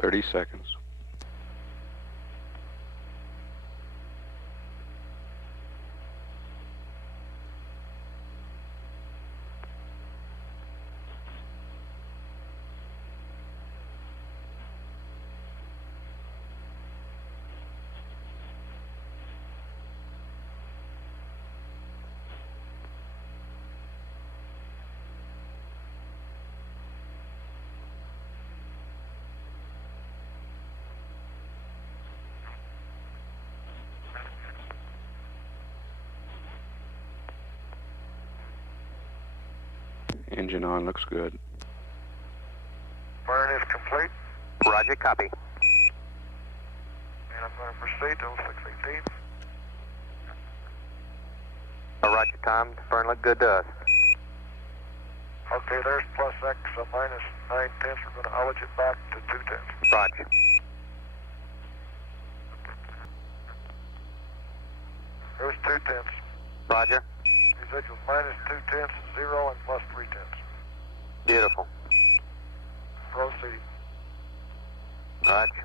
30 seconds. Engine on, looks good. Burn is complete. Roger, copy. And I'm going to proceed to 618. Roger, Tom. Burn looked good to us. Okay, there's plus X, so minus 9 tenths. We're going to ullage it back to 2 tenths. Roger. There's 2 tenths. Roger. Residual minus 2 tenths, 0, and plus 3 tenths. Beautiful. Proceeding. Roger.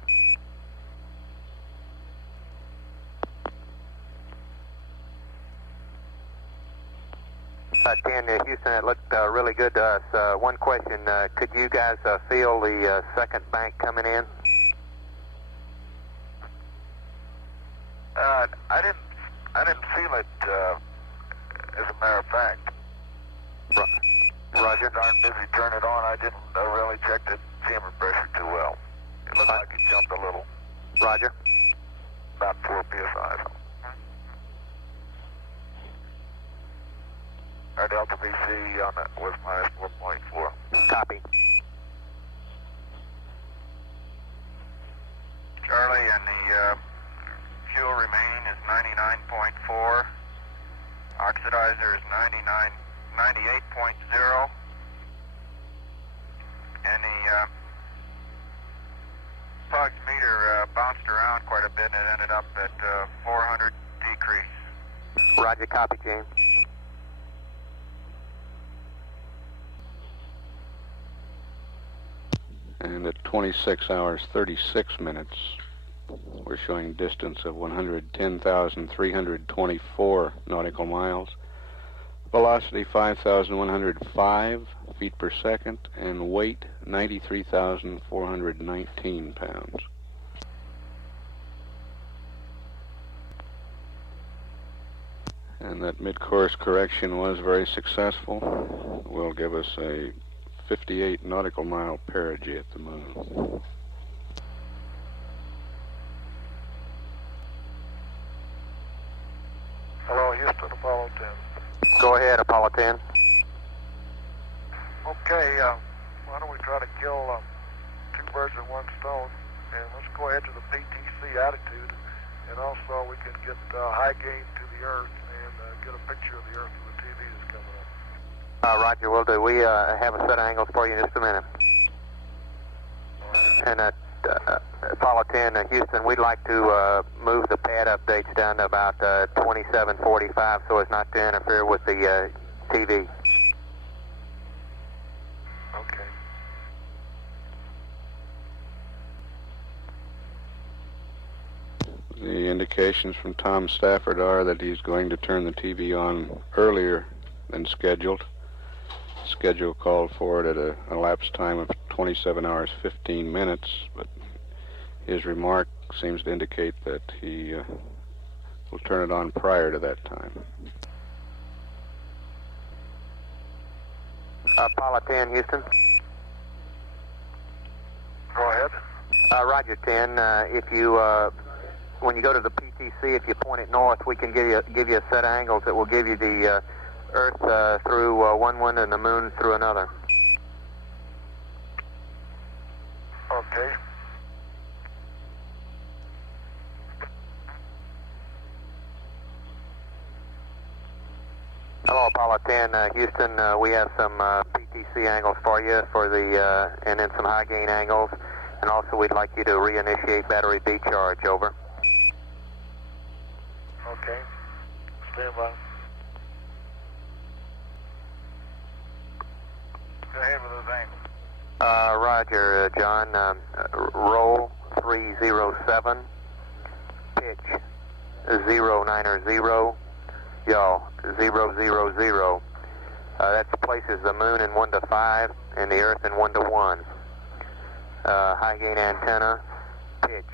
Houston, it looked really good to us. One question, could you guys feel the second bank coming in? I didn't feel it, as a matter of fact. Roger. Darn busy turning it on. I didn't really check the chamber pressure too well. It looked like it jumped a little. Roger. About 4 psi. So. Our delta VC on that was minus 4.4. Copy. Charlie, and the fuel remain is 99.4. Oxidizer is 98.0. And the Pug's meter bounced around quite a bit and it ended up at 400 decrease. Roger, copy, James. And at 26 hours 36 minutes, we're showing distance of 110,324 nautical miles, velocity 5,105 feet per second, and weight 93,419 pounds. And that mid-course correction was very successful. Will give us a 58 nautical mile perigee at the moon. Hello, Houston, Apollo 10. Go ahead, Apollo 10. Okay, why don't we try to kill 2 birds with 1 stone, and let's go ahead to the PTC attitude, and also we can get high gain to the Earth and get a picture of the Earth with the TV that's coming up. Roger, will do. We have a set of angles for you in just a minute. And Apollo 10, Houston, we'd like to move the pad updates down to about 27:45 so as not to interfere with the TV. Okay. The indications from Tom Stafford are that he's going to turn the TV on earlier than scheduled. Schedule called for it at a elapsed time of 27 hours 15 minutes, but his remark seems to indicate that he will turn it on prior to that time. Apollo 10, Houston. Go ahead. Roger 10. If you when you go to the PTC, if you point it north, we can give you a set of angles that will give you the Earth through one window and the Moon through another. Okay. Hello, Apollo 10, Houston. We have some PTC angles for you and then some high gain angles, and also we'd like you to reinitiate battery B charge. Over. Okay. Stand by. Go ahead with those angles. Roger, John. Roll 307. Pitch 090. Yaw 000. That places the moon in 1 to 5 and the Earth in 1 to 1. High gain antenna. Pitch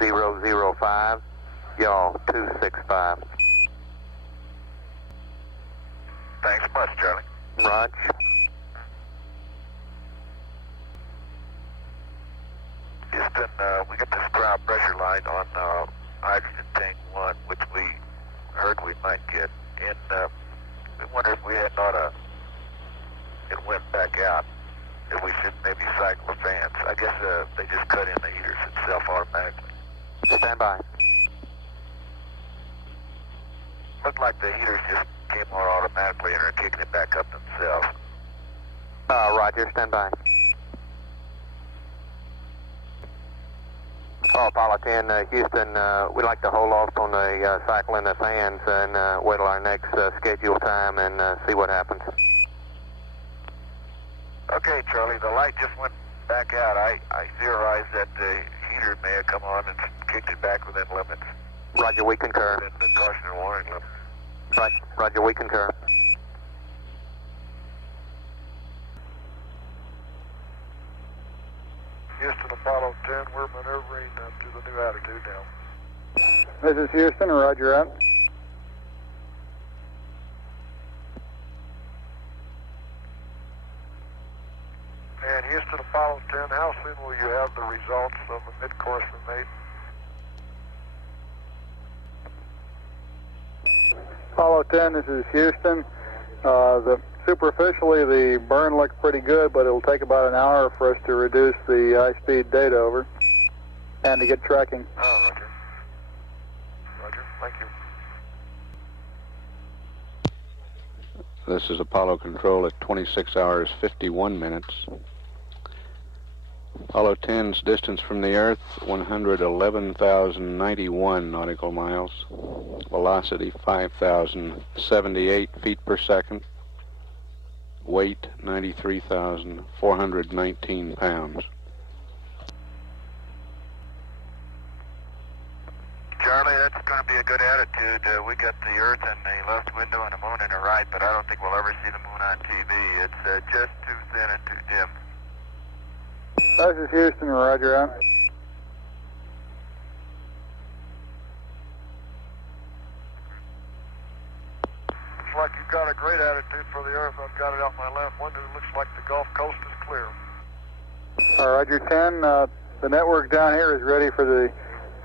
005. Yaw 265. Thanks much, Charlie. Rog. Houston, we got this ground pressure line on hydrogen tank 1, which we heard we might get, and we wondered if we had not it went back out, if we should maybe cycle the fans. I guess they just cut in the heaters itself automatically. Stand by. Looked like the heaters just came on automatically and are kicking it back up themselves. Roger, stand by. Oh, Apollo 10, Houston, we'd like to hold off on the cycling the fans and wait till our next scheduled time and see what happens. Okay, Charlie, the light just went back out. I theorized that the heater may have come on and kicked it back within limits. Roger, we concur. Within the caution and warning limits. Right, Roger, we concur. Houston, Apollo 10, we're maneuvering to the new attitude now. This is Houston, Roger out. And Houston, Apollo 10, how soon will you have the results of the midcourse we made? Apollo 10, this is Houston. Superficially, the burn looks pretty good, but it'll take about an hour for us to reduce the high-speed data over and to get tracking. Oh, Roger. Roger, thank you. This is Apollo Control at 26 hours 51 minutes. Apollo 10's distance from the Earth, 111,091 nautical miles. Velocity, 5,078 feet per second. Weight, 93,419 pounds. Charlie, that's going to be a good attitude. We got the Earth in the left window and the moon in the right, but I don't think we'll ever see the moon on TV. It's just too thin and too dim. This is Houston, Roger out. Looks like you've got a great attitude for the Earth. I've got it out my left window. It looks like the Gulf Coast is clear. Roger 10, the network down here is ready for the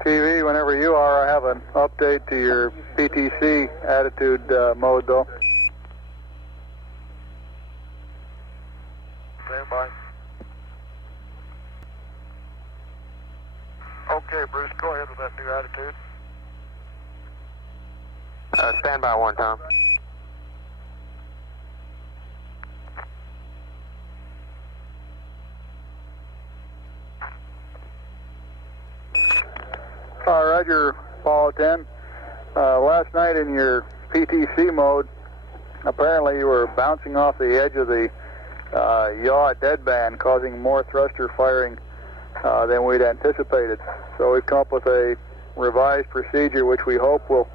TV whenever you are. I have an update to your PTC attitude mode, though. Stand by. Okay, Bruce, go ahead with that new attitude. Stand by one time. Roger, Apollo 10. Last night in your PTC mode, apparently you were bouncing off the edge of the yaw deadband, causing more thruster firing than we'd anticipated. So we've come up with a revised procedure which we hope will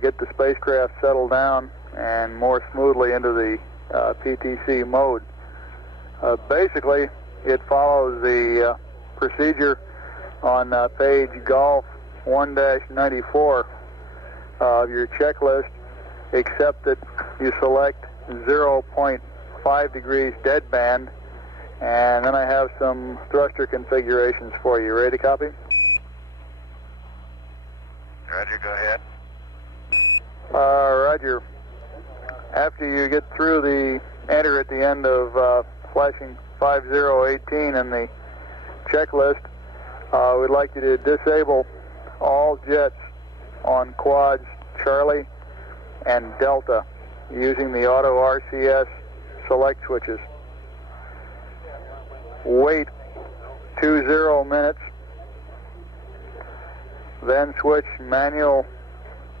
get the spacecraft settled down and more smoothly into the PTC mode. Basically, it follows the procedure on page Golf 1-94 of your checklist, except that you select 0.5 degrees deadband, and then I have some thruster configurations for you. Ready to copy? Roger, go ahead. Roger. After you get through the enter at the end of flashing 5018 in the checklist, we'd like you to disable all jets on quads Charlie and Delta using the auto RCS select switches. Wait 20 minutes, then switch manual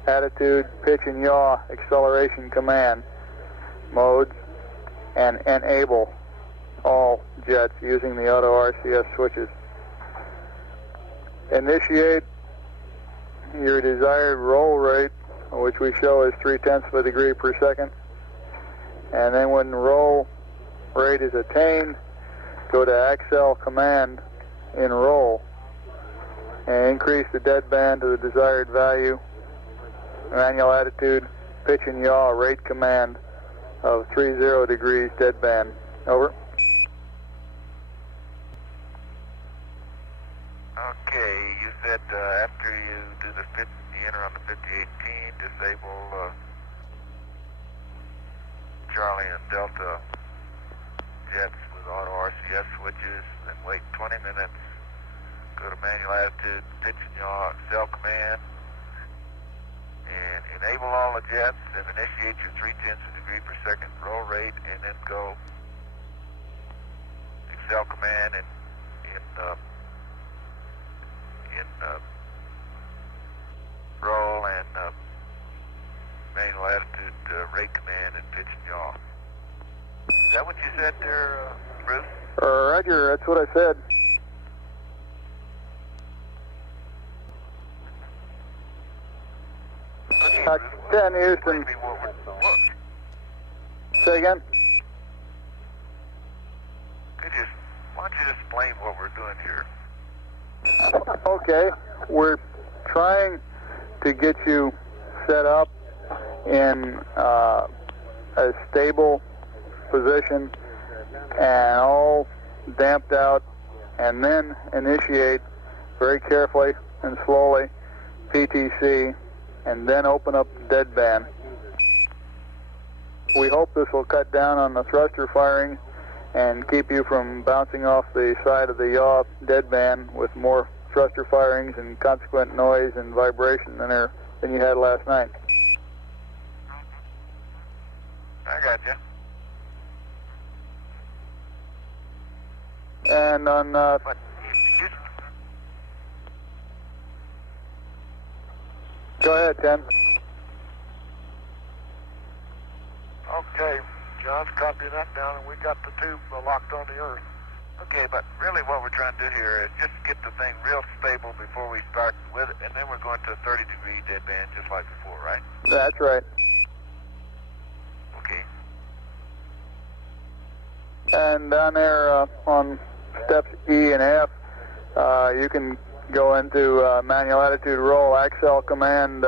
attitude, pitch and yaw acceleration command modes and enable all jets using the auto RCS switches. Initiate your desired roll rate, which we show as 0.3 of a degree per second. And then when roll rate is attained, go to Accel command in roll and increase the deadband to the desired value. Manual attitude, pitch and yaw, rate command of 30 degrees deadband. Over. Okay, you said after you do the you enter on the 5018, disable Charlie and Delta jets with auto RCS switches, then wait 20 minutes, go to manual attitude, pitch and yaw, Accel command, and enable all the jets, and initiate your 0.3 of a degree per second roll rate, and then go Accel command and in roll and manual attitude rate command and pitch and yaw. Is that what you said there, Bruce? Roger, that's what I said. Okay, 10 Houston. Say again? Why don't you explain what we're doing here? Okay, we're trying to get you set up in a stable position and all damped out, and then initiate very carefully and slowly PTC, and then open up the deadband. We hope this will cut down on the thruster firing and keep you from bouncing off the side of the yaw deadband with more thruster firings and consequent noise and vibration than you had last night. I got you. And on But go ahead, Ken. okay, John's copying that down, and we got the tube locked on the Earth. Okay, but really what we're trying to do here is just get the thing real stable before we start with it, and then we're going to a 30-degree deadband just like before, right? That's right. Okay. And down there on steps E and F, you can go into manual attitude roll, Accel command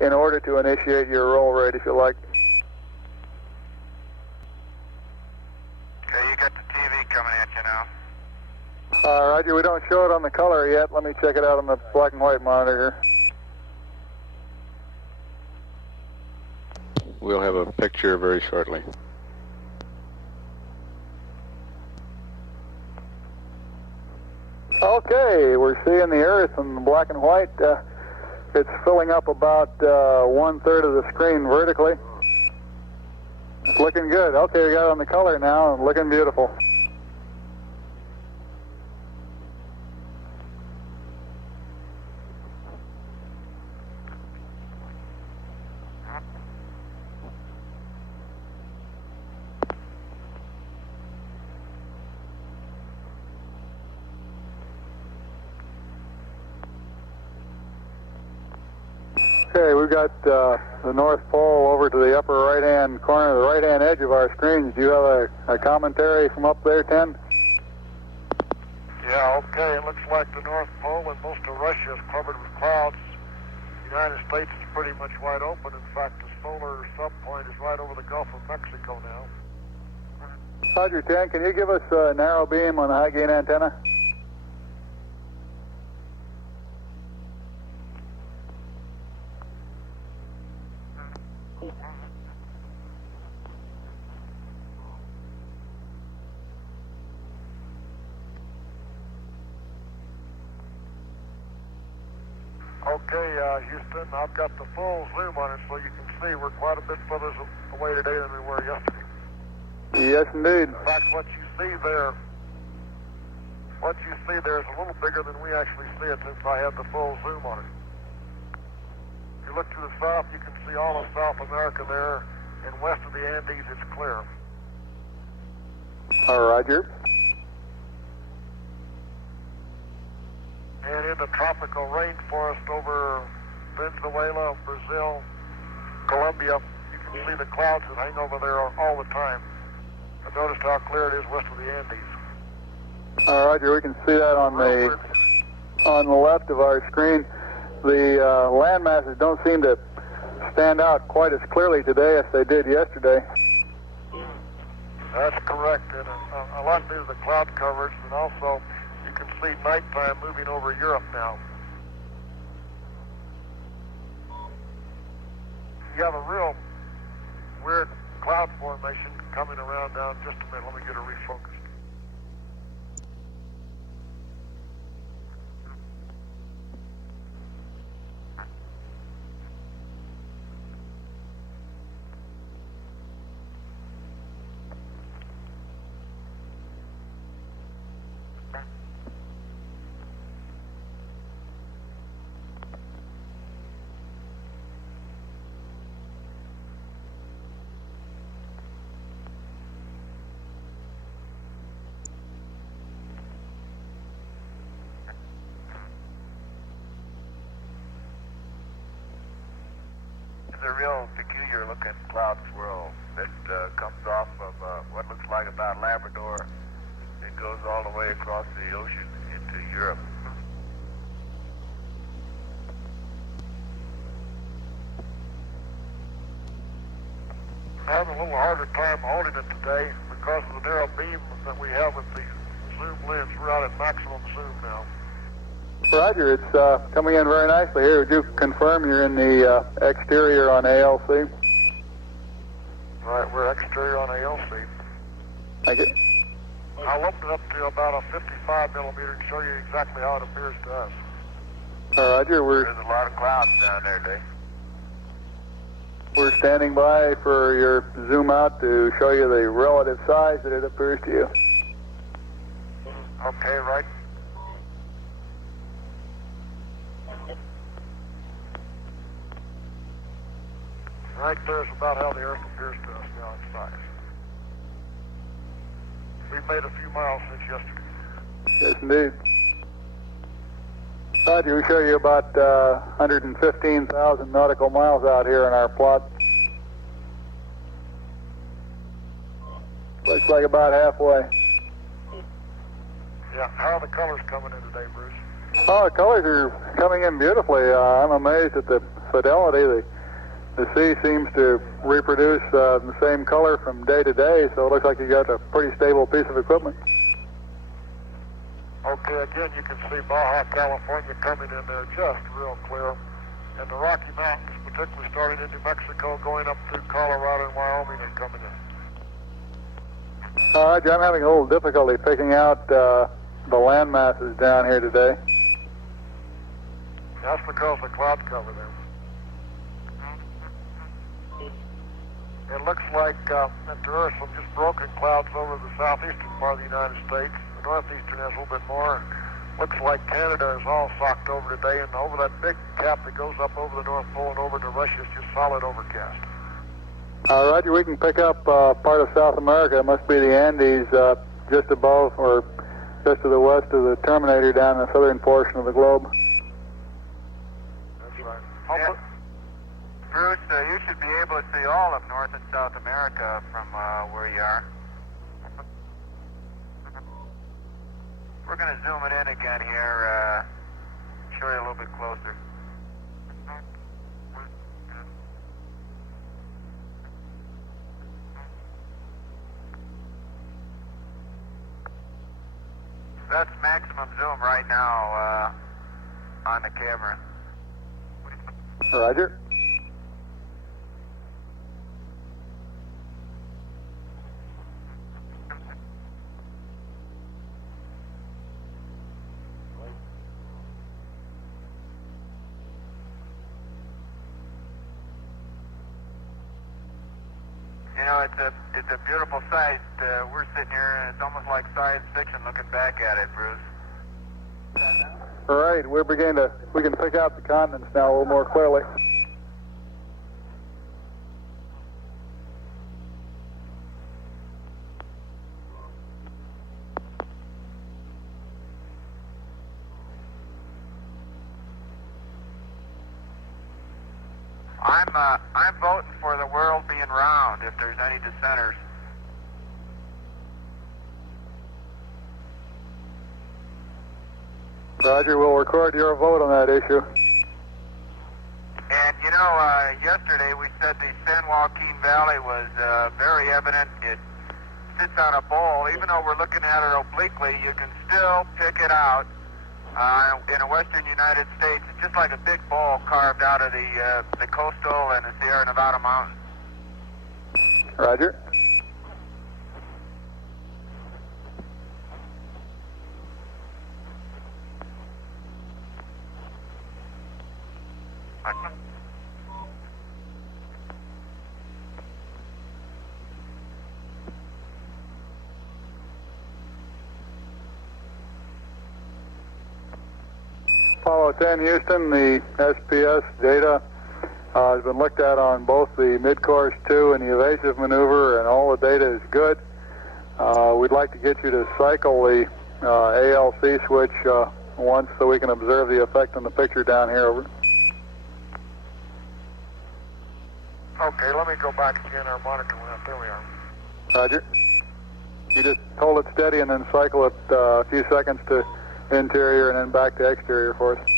in order to initiate your roll rate if you like. Okay, you got the TV coming at you now. Roger, we don't show it on the color yet. Let me check it out on the black and white monitor here. We'll have a picture very shortly. Okay, we're seeing the Earth in the black and white. It's filling up about 1/3 of the screen vertically. It's looking good. Okay, we got it on the color now, and looking beautiful. Okay, we've got the North Pole over to the upper right-hand corner, the right-hand edge of our screens. Do you have a commentary from up there, Ken? Yeah, okay, it looks like the North Pole and most of Russia is covered with clouds. The United States is pretty much wide open. In fact, the solar subpoint is right over the Gulf of Mexico now. Roger, 10, can you give us a narrow beam on the high-gain antenna? Okay, Houston, I've got the full zoom on it so you can see we're quite a bit further away today than we were yesterday. Yes, indeed. In fact, what you see there is a little bigger than we actually see it since I had the full zoom on it. If you look to the south, you can see all of South America there, and west of the Andes, it's clear. Roger. And in the tropical rainforest over Venezuela, Brazil, Colombia, you can see the clouds that hang over there all the time. I've noticed how clear it is west of the Andes. Roger, we can see that on the left of our screen. The land masses don't seem to stand out quite as clearly today as they did yesterday. That's correct, and a lot due to the cloud coverage, and also you can see nighttime moving over Europe now. You have a real weird cloud formation coming around down. Just a minute, let me get it refocused. A real peculiar looking cloud swirl that comes off of what looks like about Labrador and goes all the way across the ocean into Europe. I have a little harder time holding it today because of the narrow beam that we have with the zoom lens. We're out at maximum zoom now. Roger, it's coming in very nicely here. Would you confirm you're in the exterior on ALC? Right, we're exterior on ALC. Thank you. I'll open it up to about a 55 millimeter and show you exactly how it appears to us. Roger, There's a lot of clouds down there today. we're standing by for your zoom out to show you the relative size that it appears to you. Okay, right. Right there is about how the Earth appears to us now in size. We've made a few miles since yesterday. Yes, indeed. Roger, we show you about 115,000 nautical miles out here in our plot. Looks like about halfway. Yeah, how are the colors coming in today, Bruce? Oh, the colors are coming in beautifully. I'm amazed at the fidelity. The sea seems to reproduce the same color from day to day, so it looks like you got a pretty stable piece of equipment. Okay, again, you can see Baja California coming in there just real clear. And the Rocky Mountains, particularly starting in New Mexico, going up through Colorado and Wyoming are coming in. Roger, I'm having a little difficulty picking out the land masses down here today. That's because of the cloud cover there. It looks like there are some just broken clouds over the southeastern part of the United States. The northeastern has a little bit more. Looks like Canada is all socked over today, and over that big cap that goes up over the North Pole and over to Russia is just solid overcast. Roger, we can pick up part of South America. It must be the Andes just above or just to the west of the Terminator down in the southern portion of the globe. That's right. Yeah. Bruce, you should be able to see all of North and South America from where you are. We're going to zoom it in again here, show you a little bit closer. That's maximum zoom right now on the camera. Roger. You know, it's a beautiful sight. We're sitting here, and it's almost like science fiction looking back at it, Bruce. All right, we can pick out the continents now a little more clearly. I'm voting for the world being round if there's any dissenters. Roger, we'll record your vote on that issue. And you know, yesterday we said the San Joaquin Valley was very evident. It sits on a bowl. Even though we're looking at it obliquely, you can still pick it out. In the western United States, it's just like a big bowl carved out of the coastal and the Sierra Nevada mountains. Roger. Apollo 10 Houston, the SPS data has been looked at on both the Midcourse 2 and the evasive maneuver, and all the data is good. We'd like to get you to cycle the ALC switch once so we can observe the effect on the picture down here. Over. Okay, let me go back again. Our monitor went up. There we are. Roger. You just hold it steady and then cycle it a few seconds to interior and then back to exterior for us.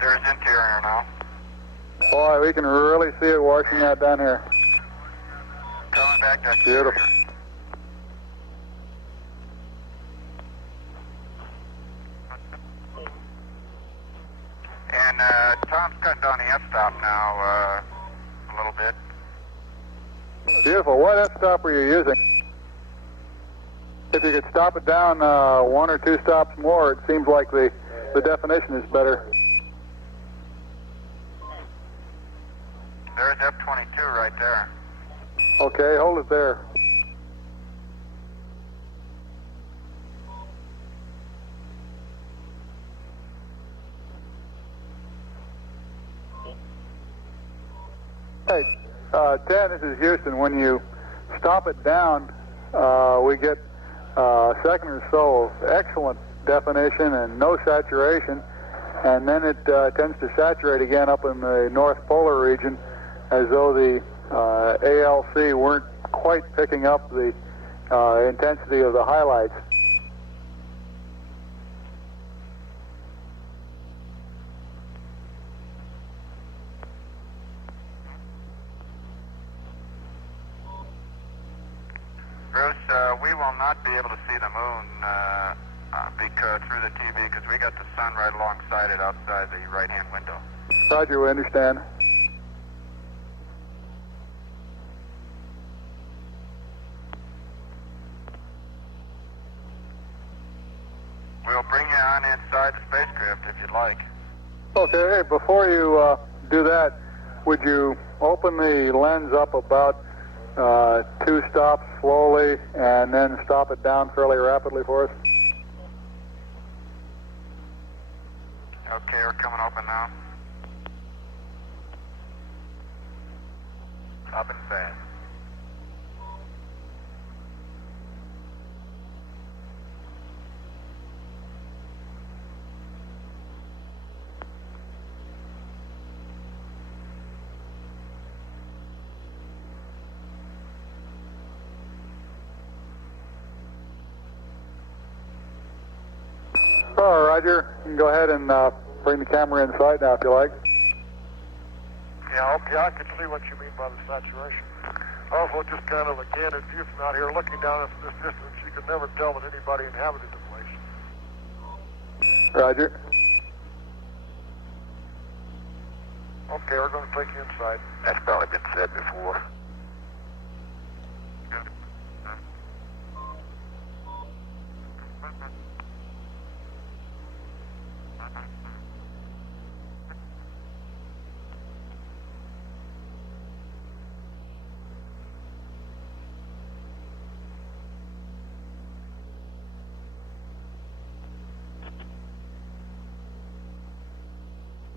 There's interior now. Boy, we can really see it washing out down here. Coming back to exterior. Beautiful. And Tom's cutting down the f-stop now a little bit. Beautiful. What f-stop were you using? If you could stop it down one or two stops more, it seems like the definition is better. There's F-22 right there. Okay, hold it there. Hey, 10, this is Houston. When you stop it down, we get a second or so of excellent definition and no saturation, and then it tends to saturate again up in the North Polar region as though the ALC weren't quite picking up the intensity of the highlights. Bruce, we will not be able to see the moon because through the TV because we got the sun right alongside it outside the right-hand window. Roger, we understand. We'll bring you on inside the spacecraft if you'd like. Okay, hey, before you do that, would you open the lens up about 2 stops slowly and then stop it down fairly rapidly for us? Okay, we're coming open now. Up and fast. Oh, Roger. You can go ahead and bring the camera inside now if you like. Yeah, okay, I can see what you mean by the saturation. Also, just kind of, again, if you're out here looking down from this distance, you can never tell that anybody inhabited the place. Roger. Okay, we're going to take you inside. That's probably been said before.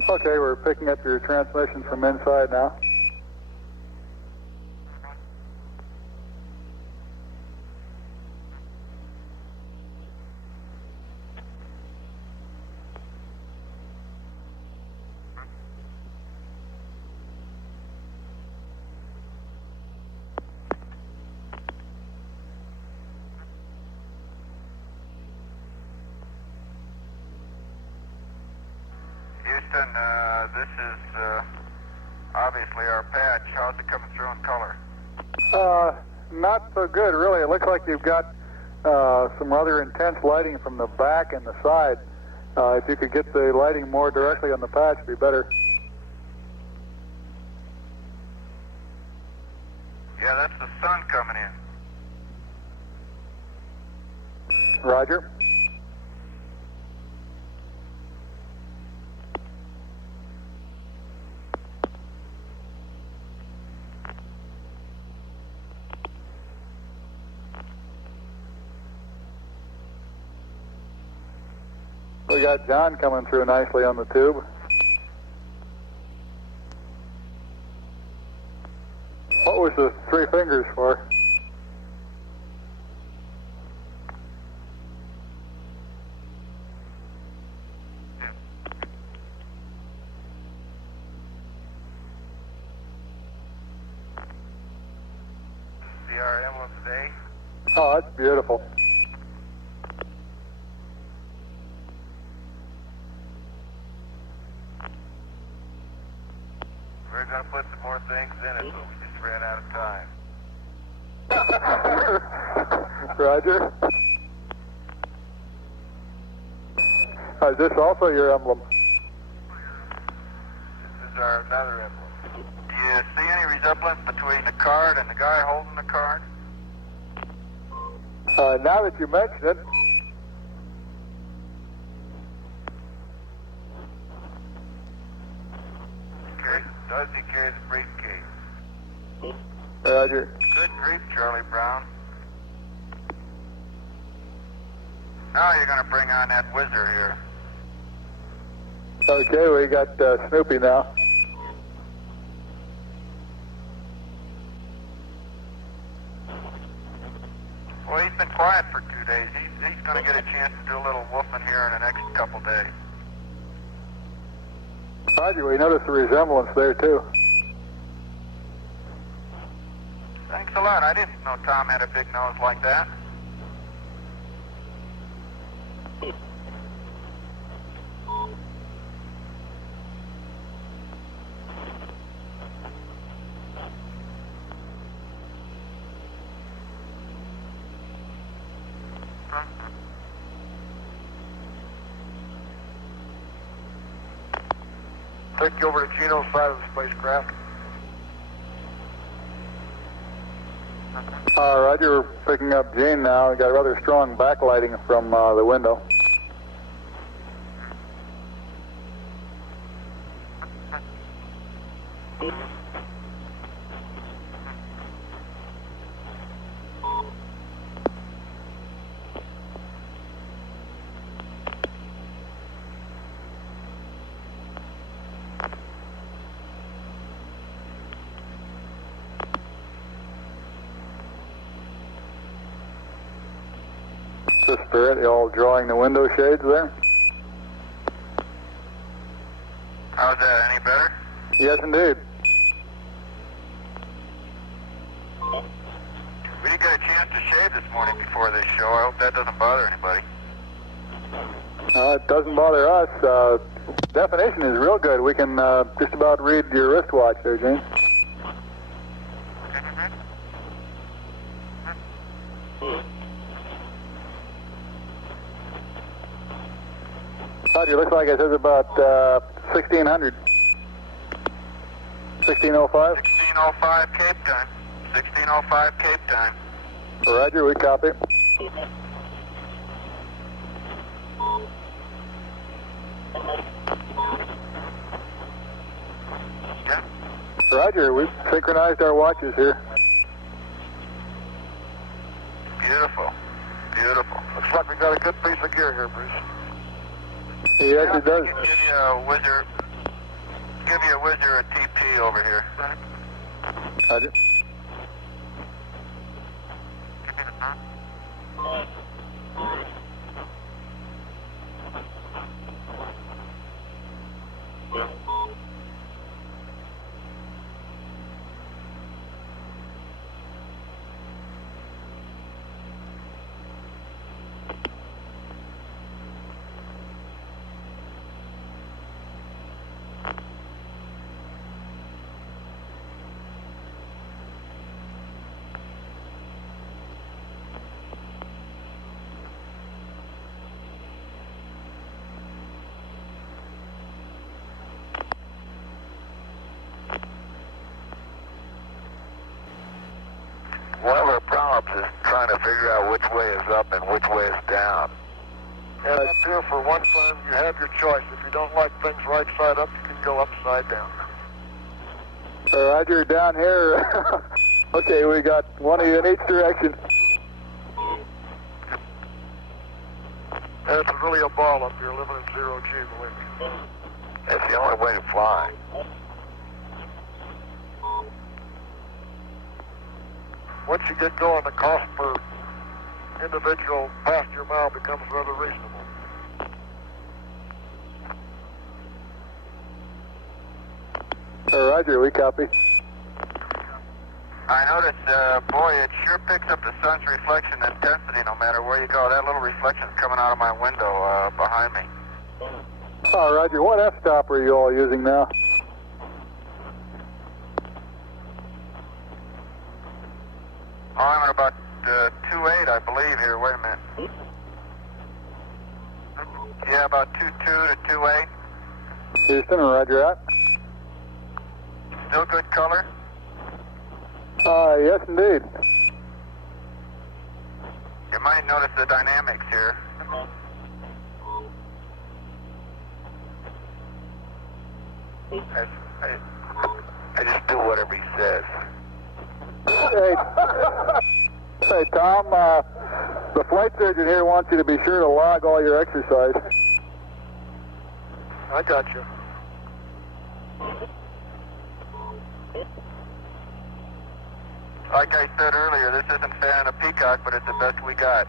Okay, we're picking up your transmission from inside now. Houston, this is obviously our patch. How's it coming through in color? Not so good, really. It looks like you've got some rather intense lighting from the back and the side. If you could get the lighting more directly on the patch, it'd be better. Yeah, that's the sun coming in. Roger. We got John coming through nicely on the tube. What was the three fingers for? See our emblem today? Oh, that's beautiful. We're going to put some more things in it, but we just ran out of time. Roger. Is this also your emblem? This is our another emblem. Do you see any resemblance between the card and the guy holding the card? Now that you mention it, Does he carry the briefcase? Roger. Good grief, Charlie Brown. Now you're going to bring on that whizzer here. Okay, we got Snoopy now. Well, he's been quiet for 2 days. He's going to get a chance to do a little woofing here in the next couple days. Roger, we noticed the resemblance there too. Thanks a lot. I didn't know Tom had a big nose like that. Take you over to Gino's side of the spacecraft. Roger, we're picking up Gene now. We got rather strong backlighting from the window. The Spirit, you all drawing the window shades there? How's that? Any better? Yes, indeed. We didn't get a chance to shave this morning before this show. I hope that doesn't bother anybody. It doesn't bother us. Definition is real good. We can just about read your wristwatch there, Gene. Roger, looks like it says about 1600. 1605? 1605 Cape time. 1605 Cape time. Roger, we copy. Yeah? Roger, we've synchronized our watches here. Beautiful. Beautiful. Looks like we got a good piece of gear here, Bruce. Yes, it does. Give you a whizzer. Give you a whizzer a TP over here. Roger. figure out which way is up and which way is down. And up here for one time, you have your choice. If you don't like things right side up, you can go upside down. Roger, down here. Okay, we got one of you in each direction. That's really a ball up here, living in zero G, believe me. That's the only way to fly. Once you get going, the cost per individual passenger mile becomes rather reasonable. Roger, we copy. I noticed, boy, it sure picks up the sun's reflection intensity no matter where you go. That little reflection's coming out of my window behind me. Oh, Roger, what f-stop are you all using now? Oh, I'm at about 2.8, I believe, here. Wait a minute. Yeah, about 2.2 to 2.8. Houston, Roger out. Still good color? Yes, indeed. You might notice the dynamics here. I just do whatever he says. Hey, Tom, the flight surgeon here wants you to be sure to log all your exercise. I got you. Like I said earlier, this isn't fanning a peacock, but it's the best we got.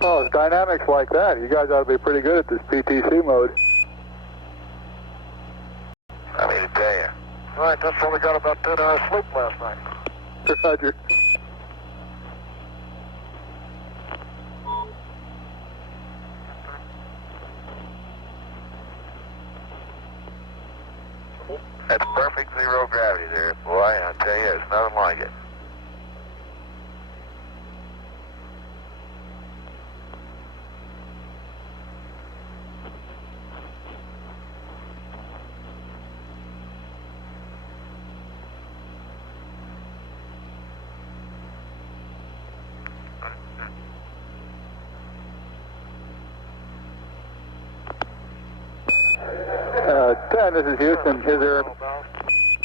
Oh, it's dynamics like that. You guys ought to be pretty good at this PTC mode. I mean to tell you. Right, that's why we got about 10 hours sleep last night. Roger. That's perfect zero gravity there, boy. I tell you, it's nothing like it. This is Houston. Is there,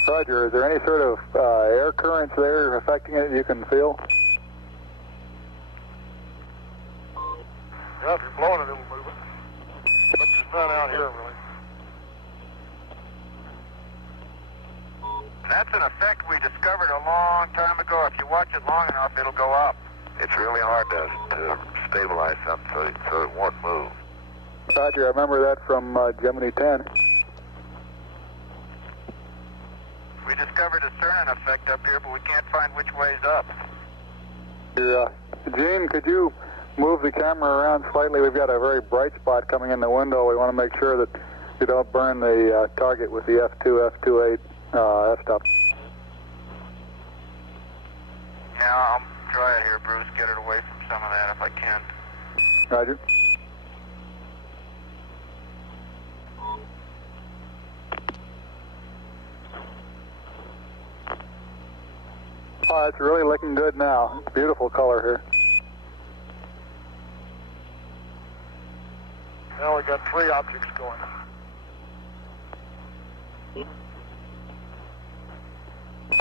Roger, is there any sort of air currents there affecting it you can feel? Yeah, if you're blowing it, it'll move it. But just not out here, really. That's an effect we discovered a long time ago. If you watch it long enough, it'll go up. It's really hard to stabilize something so it won't move. Roger, I remember that from Gemini 10. We discovered a Cernan effect up here, but we can't find which way's up. Gene, could you move the camera around slightly? We've got a very bright spot coming in the window. We want to make sure that you don't burn the target with the F2, F28 f-stop. Yeah, I'll try it here, Bruce. Get it away from some of that if I can. Roger. Oh, it's really looking good now. Beautiful color here. Now we got 3 objects going.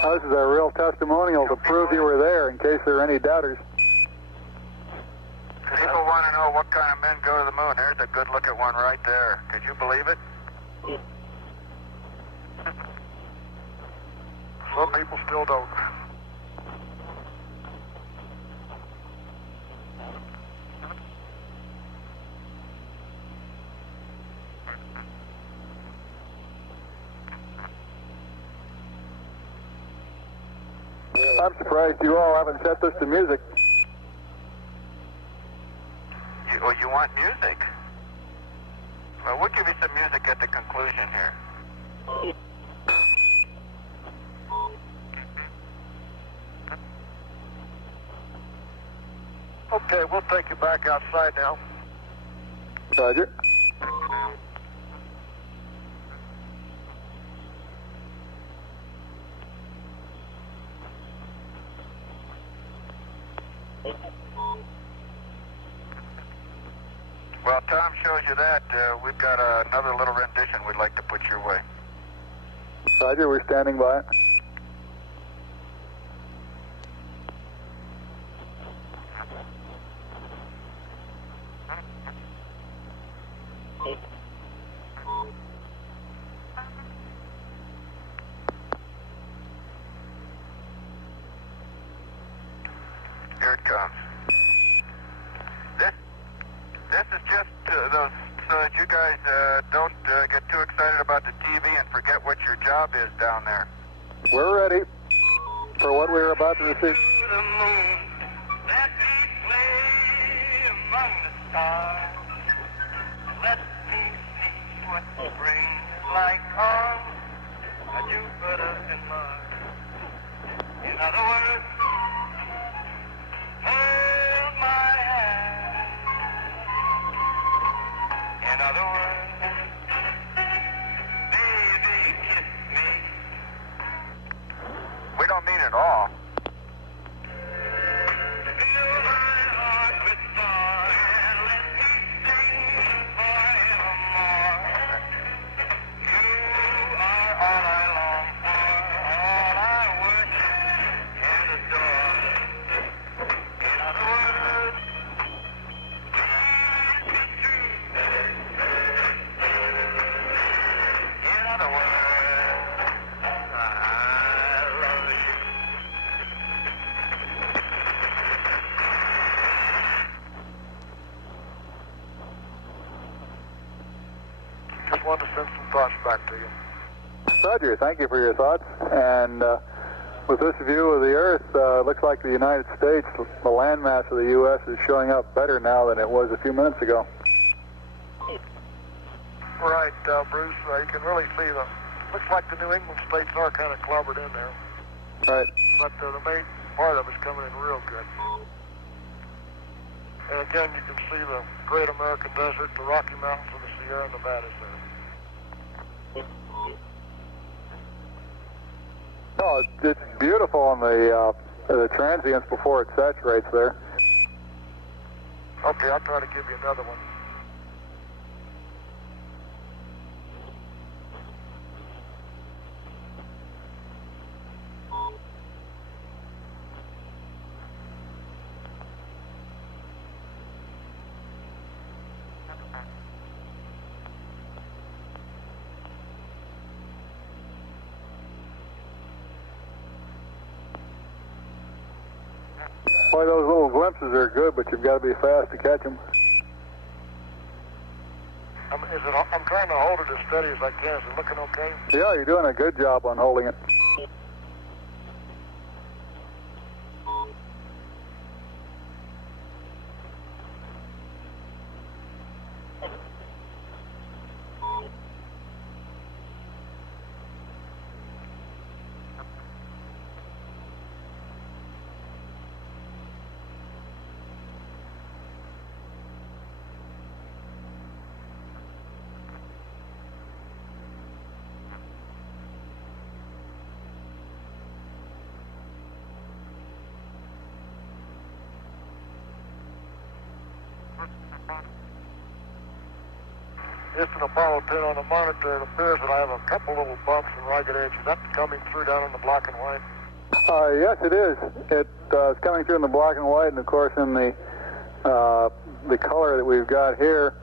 Oh, this is a real testimonial to prove you were there in case there are any doubters. People want to know what kind of men go to the moon. There's a good look at one right there. Could you believe it? Some people still don't. I'm surprised you all haven't set this to music. You want music? Well, we'll give you some music at the conclusion here. Okay, we'll take you back outside now. Roger. Well, Tom shows you that. We've got another little rendition we'd like to put your way. Roger, we're standing by. Here it comes. This is just those, so that you guys don't get too excited about the TV and forget what your job is down there. We're ready for what we're about to receive. The moon that we play among the stars. Let me see what spring is like on Jupiter and Mars. In other words, hold my hand. In other words, baby, kiss me. We don't mean it all. Fill my heart with joy and let me sing forevermore. You are all I long for, all I worship and adore. In other words, please be true. In other words, I love you. Just wanted to send some thoughts back to you. Roger, thank you for your thoughts. And with this view of the Earth, looks like the United States, the landmass of the U.S. is showing up better now than it was a few minutes ago. Right, Bruce, you can really see looks like the New England states are kind of clobbered in there. Right. But the main part of it's coming in real good. And again, you can see the Great American Desert, the Rocky Mountains, and the Sierra Nevadas there. No, it's beautiful on the transients before it saturates there. Okay, I'll try to give you another one. Boy, those little glimpses are good, but you've got to be fast to catch them. I'm trying to hold it as steady as I can. Is it looking okay? Yeah, you're doing a good job on holding it. Just an Apollo 10 on the monitor, it appears that I have a couple little bumps and ragged edges. That's coming through down in the black and white. Yes, it is. It's coming through in the black and white, and of course in the color that we've got here,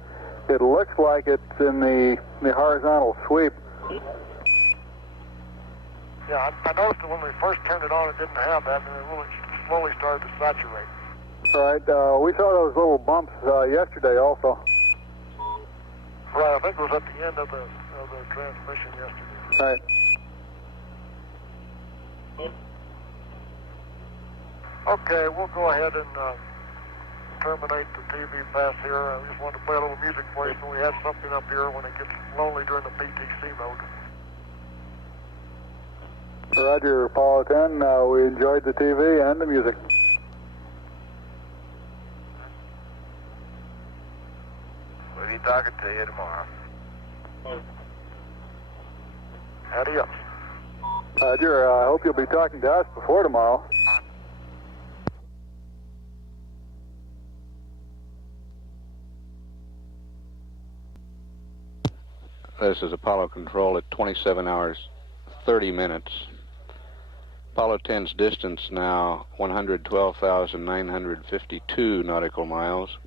it looks like it's in the horizontal sweep. Yeah, I noticed that when we first turned it on, it didn't have that, and it really slowly started to saturate. All right, we saw those little bumps yesterday also. Right, I think it was at the end of the transmission yesterday. Right. Okay, we'll go ahead and terminate the TV pass here. I just wanted to play a little music for you so we have something up here when it gets lonely during the PTC mode. Roger, Apollo 10. We enjoyed the TV and the music. talking to you tomorrow. Adios. Roger, I hope you'll be talking to us before tomorrow. This is Apollo Control at 27 hours, 30 minutes. Apollo 10's distance now 112,952 nautical miles.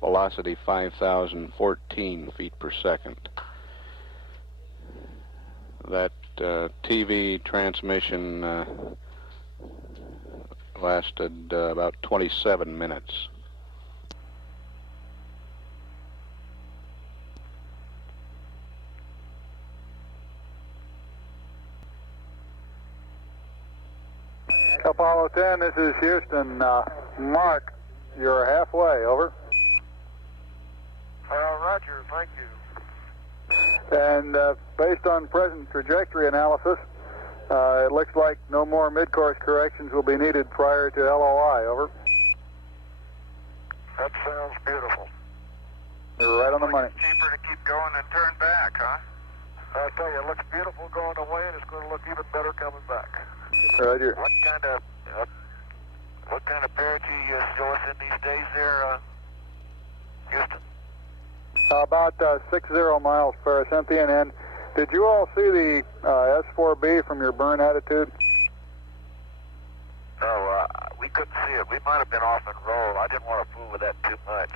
Velocity 5,014 feet per second. That TV transmission lasted about 27 minutes. Apollo 10, this is Houston. Mark, you're halfway, over. Roger, thank you. And based on present trajectory analysis, it looks like no more midcourse corrections will be needed prior to LOI, over. That sounds beautiful. You're right on the money. It's cheaper to keep going than turn back, huh? I tell you, it looks beautiful going away, and it's going to look even better coming back. Roger. What kind of perigee you show us in these days there, Houston? About 60 miles per Cynthia. And did you all see the S4B from your burn attitude? No, we couldn't see it. We might have been off and roll. I didn't want to fool with that too much.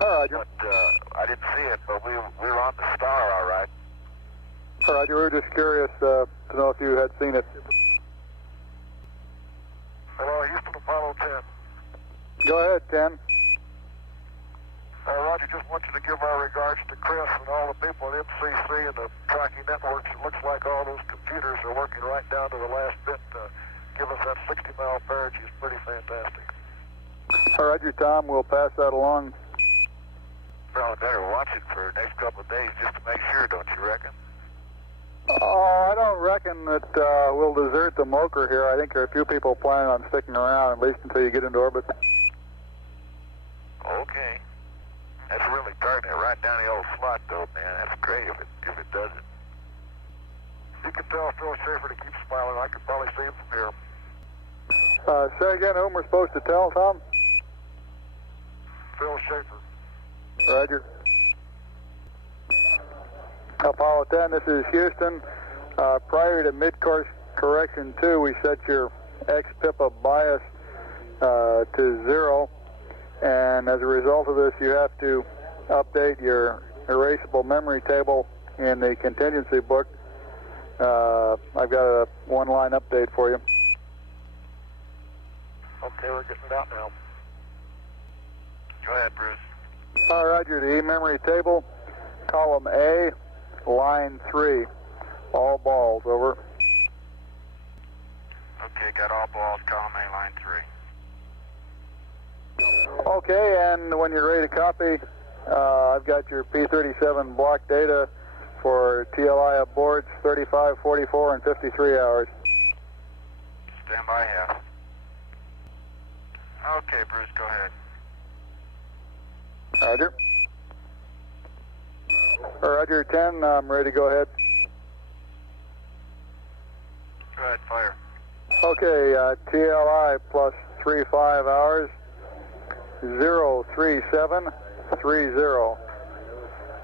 Roger. But I didn't see it, but we were on the star, all right. Roger, we were just curious to know if you had seen it. Hello, Houston, Apollo 10. Go ahead, 10. Roger, just want you to give our regards to Chris and all the people at MCC and the tracking networks. It looks like all those computers are working right down to the last bit. Give us that 60-mile perigee is pretty fantastic. Roger, Tom. We'll pass that along. Well, better watch it for the next couple of days just to make sure, don't you reckon? Oh, I don't reckon that we'll desert the Moker here. I think there are a few people planning on sticking around, at least until you get into orbit. Okay. That's really targeting it right down the old slot, though, man. That's great if it does it. You can tell Phil Schaefer to keep smiling. I could probably see him from here. Say again, whom we're supposed to tell, Tom? Phil Schaefer. Roger. Apollo 10, this is Houston. Prior to midcourse correction 2, we set your X-PIPA bias to 0. And as a result of this, you have to update your erasable memory table in the contingency book. I've got a one-line update for you. Okay, we're getting it out now. Go ahead, Bruce. Roger, the E-memory table, column A, line 3, all balls, over. Okay, got all balls, column A, line 3. Okay, and when you're ready to copy, I've got your P37 block data for TLI aboards 35, 44, and 53 hours. Stand by half. Okay, Bruce, go ahead. Roger. Roger, 10, I'm ready to go ahead. Go ahead, fire. Okay, TLI plus 35 hours, 03730,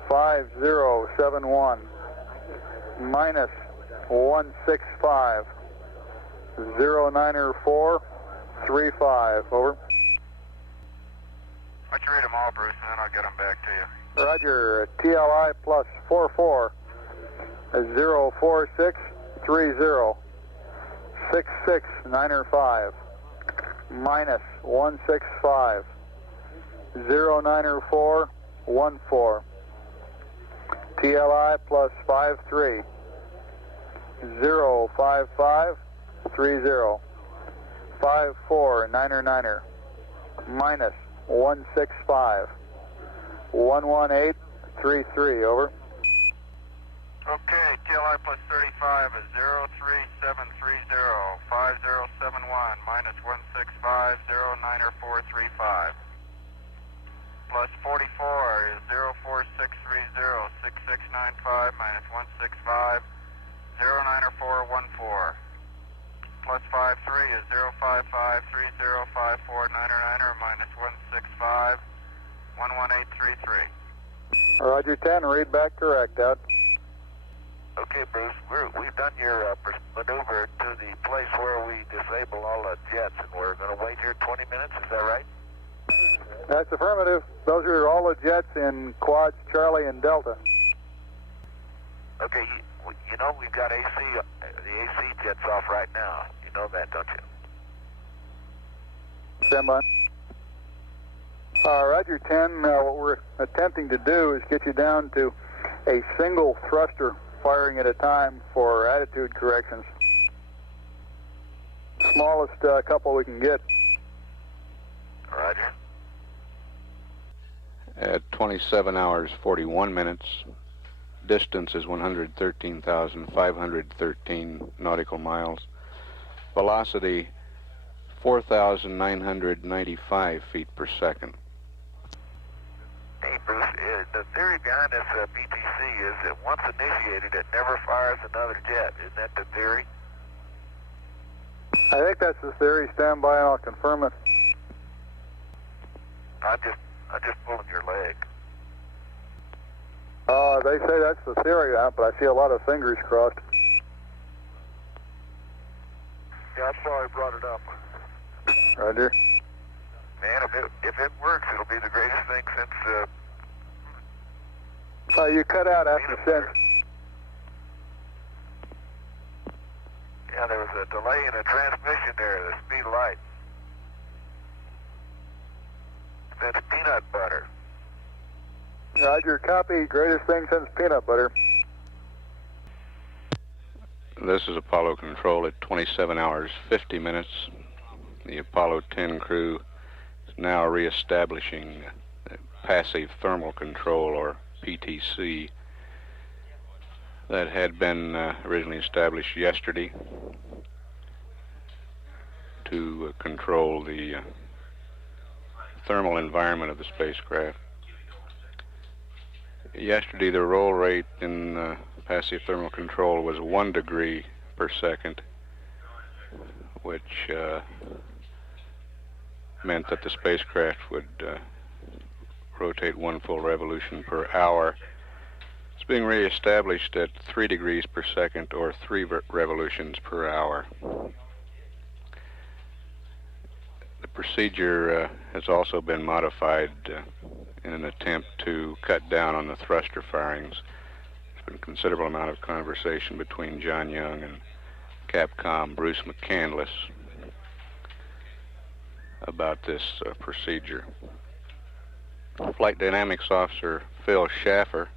5071, minus 165, 09435, over. Why don't you read them all, Bruce, and then I'll get them back to you. Roger, TLI plus 44, 04630, 6695, minus 165, 09414. TLI plus 53, 05530, 5499, minus 165, 11833, over. Okay, TLI plus 35 is 03730, 5071, minus 165, 09435. Plus 44 is 595 minus 165, 09414. Plus 53 is 055305499 minus 165, 11833. Roger 10, read back correct, out. Okay, Bruce, we've done your maneuver to the place where we disable all the jets, and we're going to wait here 20 minutes, is that right? That's affirmative. Those are all the jets in quads Charlie and Delta. Okay, you know we've got the AC jets off right now. You know that, don't you? Stand by. Roger 10, what we're attempting to do is get you down to a single thruster firing at a time for attitude corrections. Smallest couple we can get. Roger. At 27 hours 41 minutes, distance is 113,513 nautical miles. Velocity 4,995 feet per second. Hey, Bruce, the theory behind this PTC is that once initiated, it never fires another jet. Isn't that the theory? I think that's the theory. Stand by and I'll confirm it. I'm just pulling your leg. They say that's the theory, but I see a lot of fingers crossed. Yeah, I'm sorry I brought it up. Roger. Man, if it works, it'll be the greatest thing since You cut out after since. Yeah, there was a delay in the transmission there, the speed of light. Since peanut butter. Roger, copy. Greatest thing since peanut butter. This is Apollo Control at 27 hours 50 minutes. The Apollo 10 crew is now reestablishing passive thermal control, or PTC, that had been originally established yesterday to control the thermal environment of the spacecraft. Yesterday, the roll rate in passive thermal control was 1 degree per second, which meant that the spacecraft would rotate 1 full revolution per hour. It's being reestablished at 3 degrees per second, or 3 revolutions per hour. The procedure has also been modified in an attempt to cut down on the thruster firings. There's been a considerable amount of conversation between John Young and Capcom Bruce McCandless about this procedure. Flight Dynamics Officer Phil Schaffer,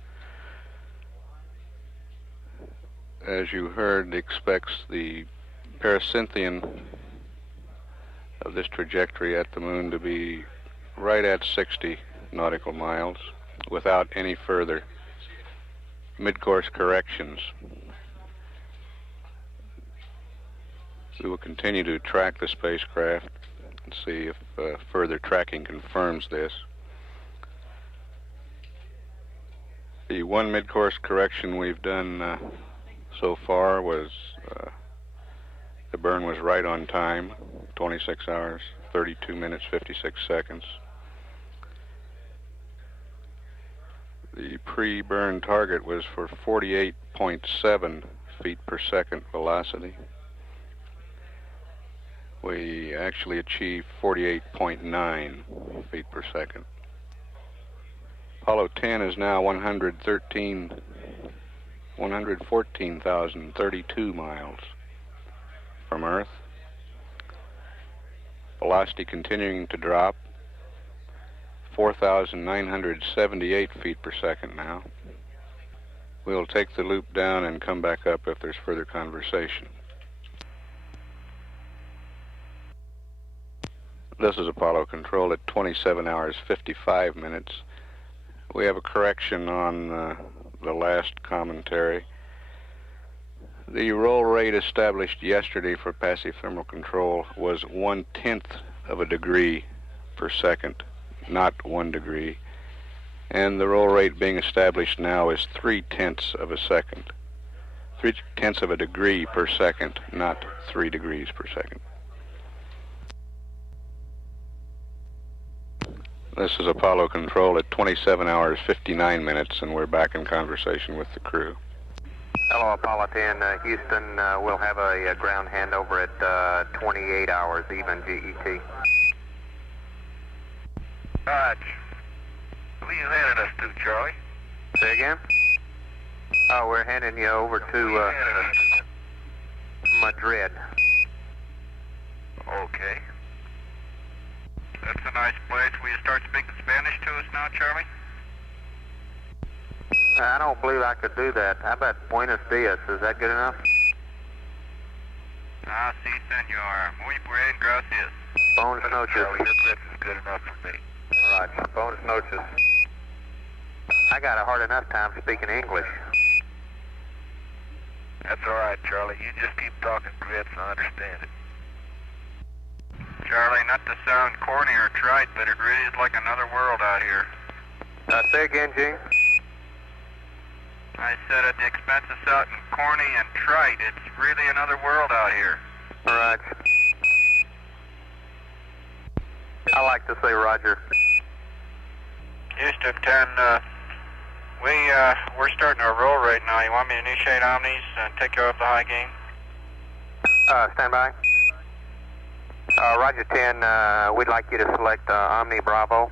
as you heard, expects the pericynthion of this trajectory at the moon to be right at 60 nautical miles without any further mid-course corrections. We will continue to track the spacecraft and see if further tracking confirms this. The one mid-course correction we've done so far was the burn was right on time, 26 hours, 32 minutes, 56 seconds. The pre-burn target was for 48.7 feet per second velocity. We actually achieved 48.9 feet per second. Apollo 10 is now 114,032 miles from Earth. Velocity continuing to drop, 4,978 feet per second now. We'll take the loop down and come back up if there's further conversation. This is Apollo Control at 27 hours 55 minutes. We have a correction on the last commentary. The roll rate established yesterday for passive thermal control was 1/10 of a degree per second, not 1 degree. And the roll rate being established now is 3/10 of a second. 3/10 of a degree per second, not 3 degrees per second. This is Apollo Control at 27 hours 59 minutes, and we're back in conversation with the crew. Hello, Apollo 10. Houston, we'll have a ground handover at 28 hours, even GET. Roger. Who are you handing us to, Charlie? Say again? Oh, we're handing you over to Madrid. Okay. That's a nice place. Will you start speaking Spanish to us now, Charlie? I don't believe I could do that. How about Buenos Dias? Is that good enough? Ah, sí, senor. Muy bien, gracias. Buenas noches. Charlie, your British is good enough for me. All right, buenas noches. I got a hard enough time speaking English. That's all right, Charlie. You just keep talking grits, I understand it. Charlie, not to sound corny or trite, but it really is like another world out here. Say again, Gene? I said at the expense of sounding corny and trite, it's really another world out here. All right. I like to say Roger. Houston 10, we're starting our roll right now. You want me to initiate Omnis and take care of the high gain? Stand by. Roger 10, we'd like you to select Omni Bravo.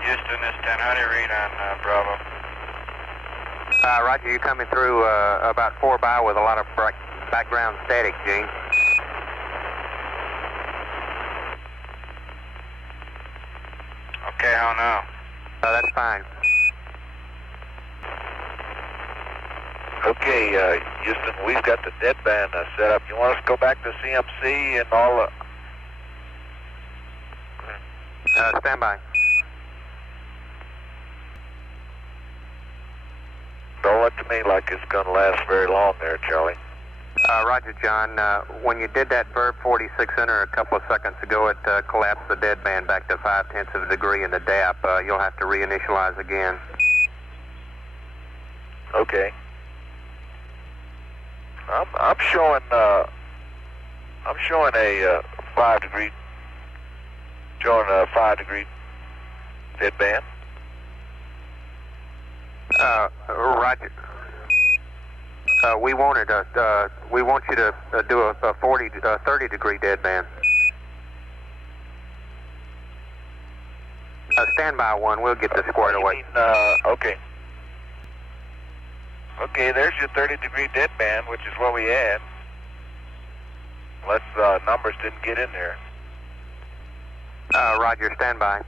Houston, this 10, how do you read on Bravo? Roger, you're coming through about 4 by with a lot of background static, Gene. Okay, how now? That's fine. Okay, Houston, we've got the deadband set up. You want us to go back to CMC and all the... Stand by. Don't look to me like it's going to last very long there, Charlie. Roger, John. When you did that Verb 46 enter a couple of seconds ago, it collapsed the deadband back to 5/10 of a degree in the DAP. You'll have to reinitialize again. Okay. I'm showing a 5 degree, showing a 5 degree deadband. Roger. We want you to do a 30 degree deadband. Stand by one. We'll get this squared away. Okay. Okay, there's your 30 degree deadband, which is what we had. Unless numbers didn't get in there. Roger, stand by.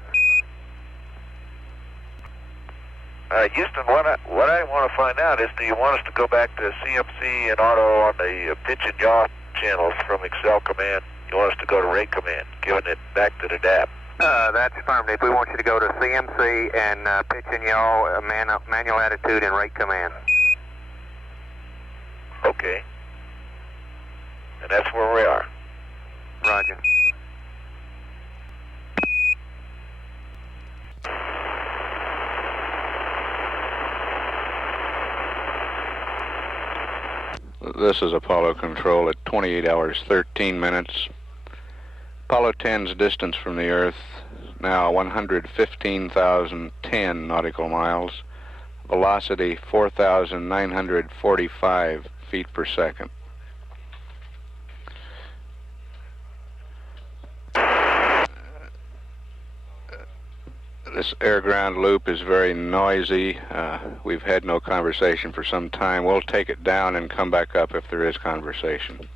Houston, what I want to find out is, do you want us to go back to CMC and auto on the pitch and yaw channels from Excel command? You want us to go to rate command, giving it back to the DAP? That's affirmative. We want you to go to CMC and pitch and yaw, manual attitude, and rate command. Okay. And that's where we are. Roger. This is Apollo Control at 28 hours 13 minutes. Apollo 10's distance from the Earth now 115,010 nautical miles. Velocity 4,945 feet per second. This air-ground loop is very noisy. We've had no conversation for some time. We'll take it down and come back up if there is conversation.